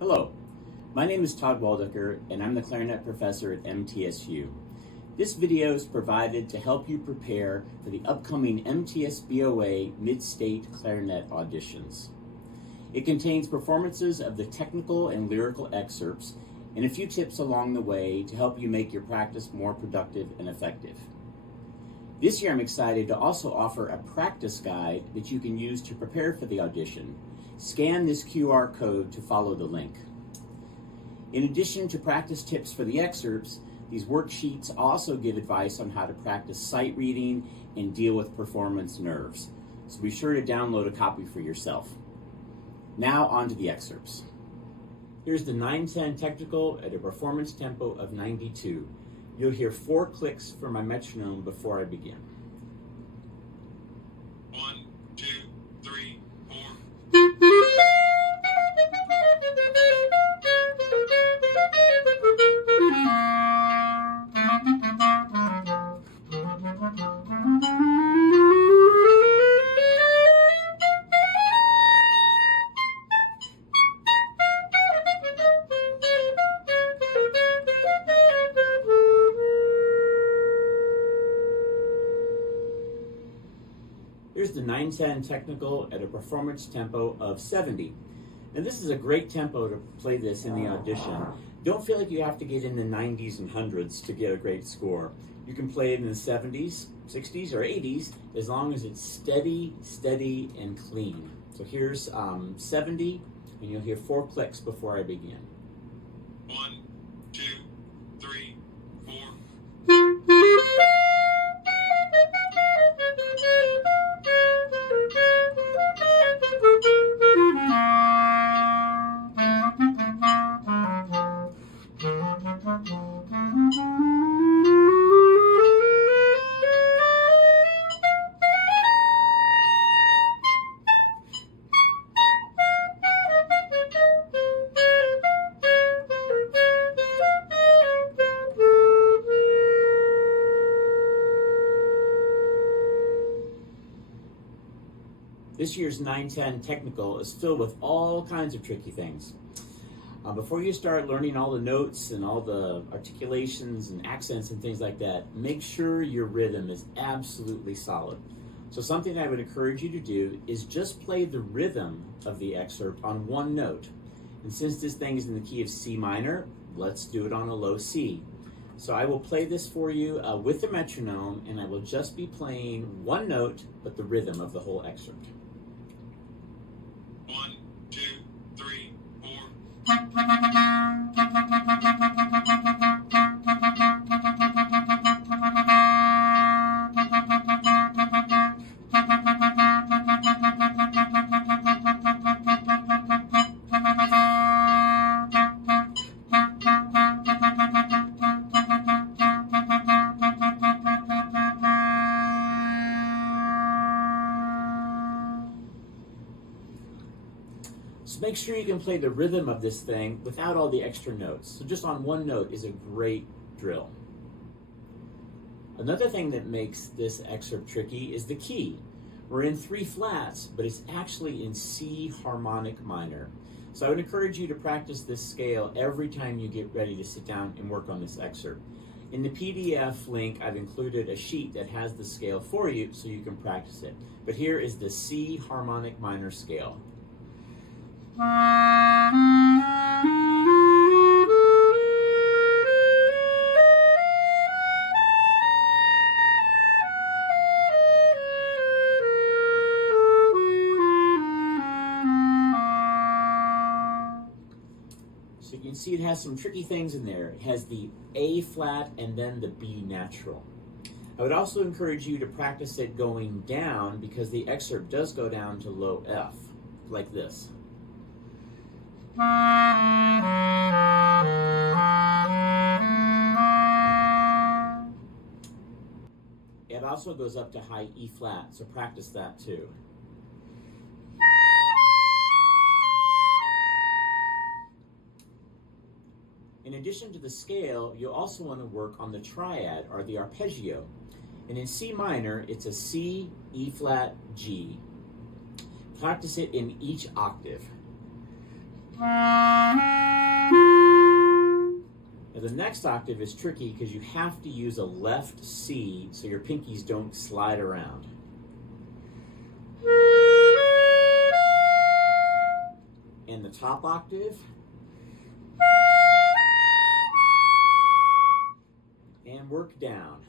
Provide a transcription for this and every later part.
Hello, my name is Todd Waldecker and I'm the Clarinet professor at MTSU. This video is provided to help you prepare for the upcoming MTSBOA MidState Clarinet auditions. It contains performances of the technical and lyrical excerpts and a few tips along the way to help you make your practice more productive and effective. This year I'm excited to also offer a practice guide that you can use to prepare for the audition. Scan this QR code to follow the link. In addition to practice tips for the excerpts, these worksheets also give advice on how to practice sight reading and deal with performance nerves. So be sure to download a copy for yourself. Now on to the excerpts. Here's the 9/10 technical at a performance tempo of 92. You'll hear 4 clicks from my metronome before I begin. 1, 2, 3, 4. Here's the 9/10 technical at a performance tempo of 70. Now this is a great tempo to play this in the audition. Don't feel like you have to get in the 90s and 100s to get a great score. You can play it in the 70s, 60s, or 80s as long as it's steady, and clean. So here's 70, and you'll hear 4 clicks before I begin. 1, 2, 3, 4. This year's 9/10 technical is filled with all kinds of tricky things. Before you start learning all the notes and all the articulations and accents and things like that, make sure your rhythm is absolutely solid. So something I would encourage you to do is just play the rhythm of the excerpt on one note. And since this thing is in the key of C minor, let's do it on a low C. So I will play this for you with the metronome, and I will just be playing one note, but the rhythm of the whole excerpt. 1, 2, 3, 4. So make sure you can play the rhythm of this thing without all the extra notes. So just on one note is a great drill. Another thing that makes this excerpt tricky is the key. We're in 3 flats, but it's actually in C harmonic minor. So I would encourage you to practice this scale every time you get ready to sit down and work on this excerpt. In the PDF link, I've included a sheet that has the scale for you so you can practice it. But here is the C harmonic minor scale. So you can see it has some tricky things in there. It has the A flat and then the B natural. I would also encourage you to practice it going down because the excerpt does go down to low F, like this. It also goes up to high E flat, so practice that too. In addition to the scale, you'll also want to work on the triad or the arpeggio. And in C minor, it's a C, E flat, G. Practice it in each octave. Now the next octave is tricky because you have to use a left C so your pinkies don't slide around. And the top octave, and work down.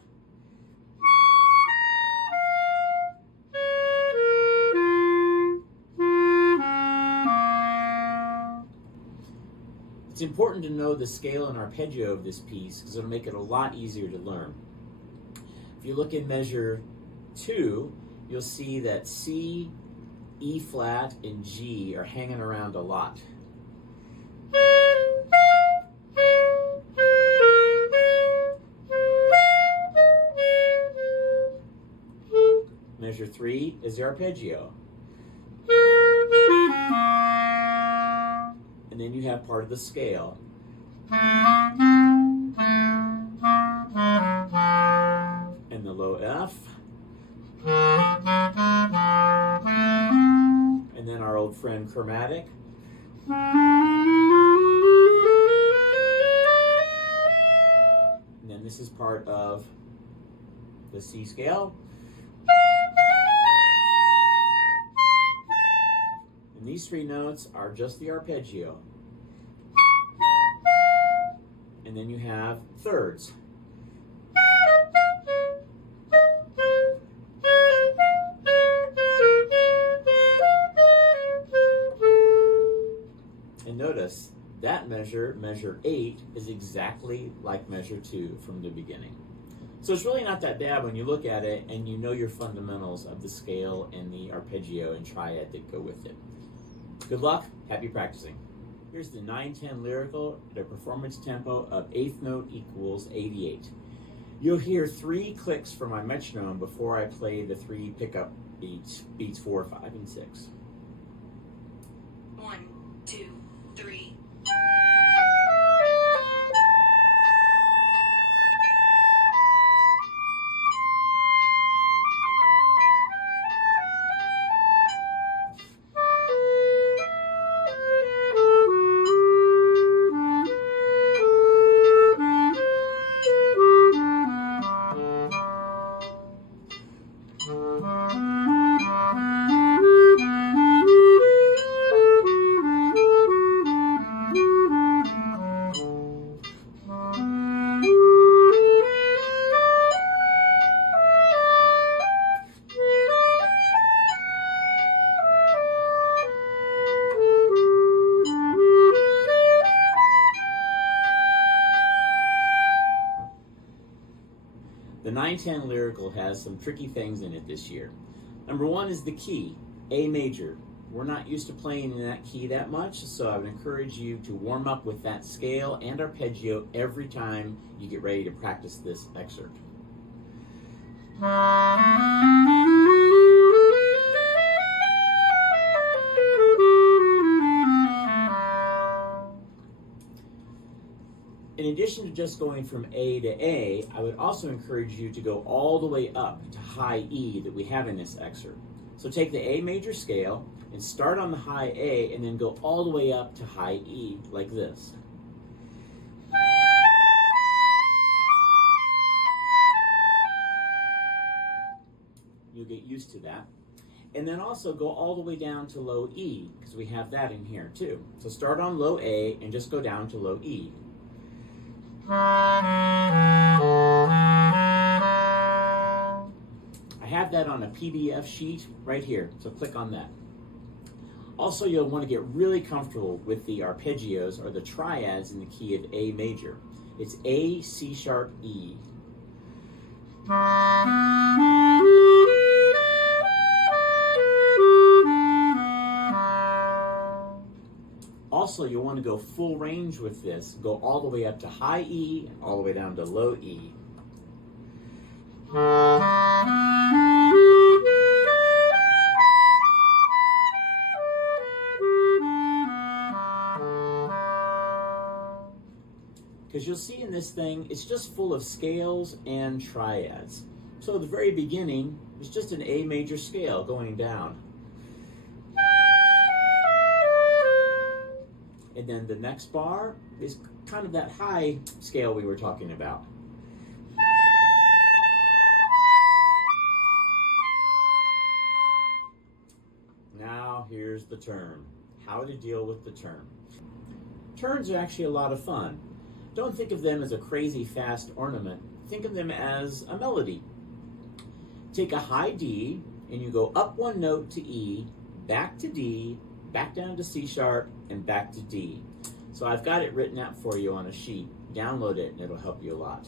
It's important to know the scale and arpeggio of this piece because it'll make it a lot easier to learn. If you look in measure 2, you'll see that C, E flat, and G are hanging around a lot. Measure 3 is the arpeggio. And then you have part of the scale. And the low F. And then our old friend chromatic. And then this is part of the C scale. And these 3 notes are just the arpeggio. And then you have thirds. And notice that measure, measure 8, is exactly like measure 2 from the beginning. So it's really not that bad when you look at it and you know your fundamentals of the scale and the arpeggio and triad that go with it. Good luck, happy practicing. Here's the 9/10 lyrical at a performance tempo of 8th note equals 88. You'll hear 3 clicks from my metronome before I play the 3 pickup beats 4, 5, and 6. 1, 2, 3. The 9/10 lyrical has some tricky things in it this year. Number 1 is the key, A major. We're not used to playing in that key that much, so I would encourage you to warm up with that scale and arpeggio every time you get ready to practice this excerpt. In addition to just going from A to A, I would also encourage you to go all the way up to high E that we have in this excerpt. So take the A major scale and start on the high A and then go all the way up to high E like this. You'll get used to that. And then also go all the way down to low E because we have that in here too. So start on low A and just go down to low E. I have that on a PDF sheet right here, so click on that. Also, you'll want to get really comfortable with the arpeggios or the triads in the key of A major. It's A, C sharp, E. Also, you'll want to go full range with this. Go all the way up to high E and all the way down to low E. Because you'll see in this thing, it's just full of scales and triads. So at the very beginning, it's just an A major scale going down. And then the next bar is kind of that high scale we were talking about. Now here's the turn. How to deal with the turn. Turns are actually a lot of fun. Don't think of them as a crazy fast ornament. Think of them as a melody. Take a high D and you go up one note to E, back to D, back down to C sharp, and back to D. So I've got it written out for you on a sheet. Download it and it'll help you a lot.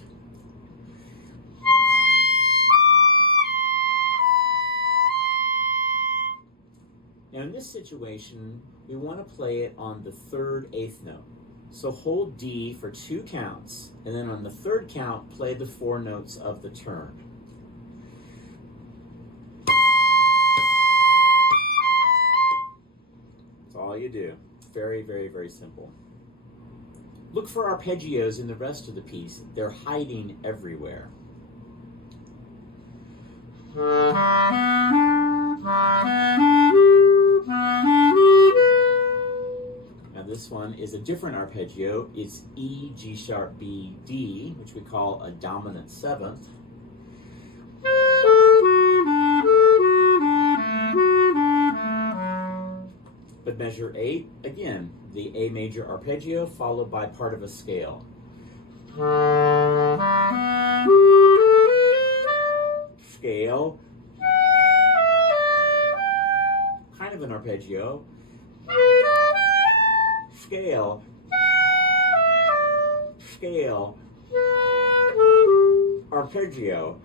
Now in this situation, we want to play it on the third eighth note. So hold D for 2 counts, and then on the third count, play the 4 notes of the turn. That's all you do. Very, very, very simple. Look for arpeggios in the rest of the piece. They're hiding everywhere. This one is a different arpeggio. It's E, G sharp, B, D, which we call a dominant 7th. But measure 8, again, the A major arpeggio followed by part of a scale. Scale. Kind of an arpeggio. Scale, scale, arpeggio.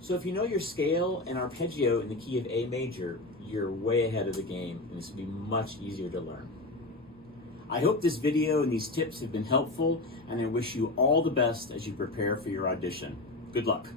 So if you know your scale and arpeggio in the key of A major, you're way ahead of the game, and this will be much easier to learn. I hope this video and these tips have been helpful, and I wish you all the best as you prepare for your audition. Good luck.